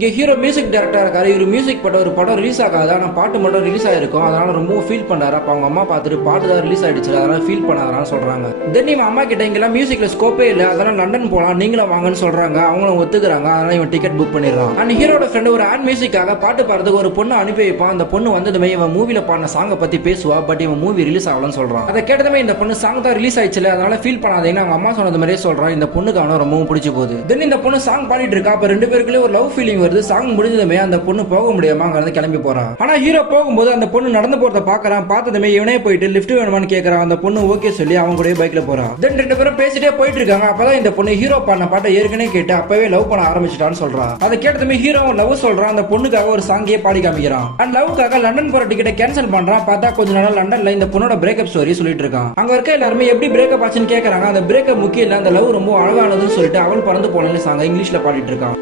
இங்க hero music டைரக்டரா இருக்காரு. இவர் மியூசிக் போட்ட ஒரு படம் ரிலீஸ் ஆகாது, ஆனா பாட்டு மட்டும் ரிலீஸ் ஆயிருக்கும். அதனால ரொம்ப ஃபீல் பண்றாரு. அப்ப அவங்க அம்மா பார்த்துட்டு பாட்டு தான் ரிலீஸ் ஆயிடுச்சு, அதனால ஃபீல் பண்ணாதனால சொல்றாங்க. தென் இவன் அம்மா கிட்ட இங்கெல்லாம் மியூசிக்ல ஸ்கோப்பே இல்ல, அதனால லண்டன் போலாம் நீங்களும் வாங்கன்னு சொல்றாங்க. அவங்களும் ஒத்துக்குறாங்க. அதனால இவன் டிக்கெட் புக் பண்ணிடுறான். அண்ட் ஹீரோட ஃப்ரெண்ட் ஒரு ஆட் மியூசிக்காக பாட்டு பாடுறதுக்கு ஒரு பொண்ணு அனுப்பி வைப்பான். அந்த பொண்ணு வந்ததுமே இவன் மூவில பாடின சாங்கை பத்தி பேசுவா. பட் இவன் மூவி ரிலீஸ் ஆகலன்னு சொல்றான். அதை கேட்டதுமே இந்த பொண்ணு சாங் தான் ரிலீஸ் ஆயிடுச்சுல, அதனால ஃபீல் பண்ணாதீங்கன்னு அவங்க அம்மா சொன்னது மாதிரியே சொல்றான். இந்த பொண்ணுக்கு அவனை ரொம்பவும் பிடிச்சி போகுது. தென் இந்த பொண்ணு சாங் பாடிட்டு இருக்கா. அப்ப ரெண்டு பேருக்குள்ளே ஒரு லவ் ஃபீலிங் வருது. சாங் முடிஞ்சது அந்த பொண்ணு போக முடியாம அங்க இருந்து கிளம்பி போறான். ஆனா ஹீரோ போகும்போது அந்த பொண்ணு நடந்து போறத பாக்குறான். பார்த்ததுமே இவனே போயிட்டு லிஃப்ட் வேணுமான்னு கேக்குறான். அந்த பொண்ணு ஓகே சொல்லி அவன் கூட பைக்ல போறான். தென் ரெண்டு பேரும் பேசிட்டே போயிட்டு இருக்காங்க. அப்பதான் இந்த பொண்ணு ஹீரோ பண்ண பாட்டை ஏற்கனவே கேட்டு அப்பவே லவ் பண்ண ஆரம்பிச்சிட்டான்னு சொல்றான். அதை கேட்டதுமே ஹீரோ லவ் சொல்றான். அந்த பொண்ணுக்காக ஒரு சாங்கே பாடி காமிக்கிறான். அண்ட் லவ்க்காக லண்டன் போற டிக்கெட்டை கேன்சல் பண்றான். பார்த்தா கொஞ்ச நாள் லண்டன்ல இந்த பொண்ணோட பிரேக்கப் ஸ்டோரி சொல்லிட்டு இருக்கான். அங்க இருக்க எல்லாருமே எப்படி பிரேக்கப் ஆச்சுன்னு கேக்குறாங்க. அந்த பிரேக்கப் முக்கியம் இல்ல, அந்த லவ் ரொம்ப அழகானதுன்னு சொல்லிட்டு அவள் பறந்து போனேன்னு சாங்க இங்கிலீஷ்ல பாடிட்டு இருக்கான்.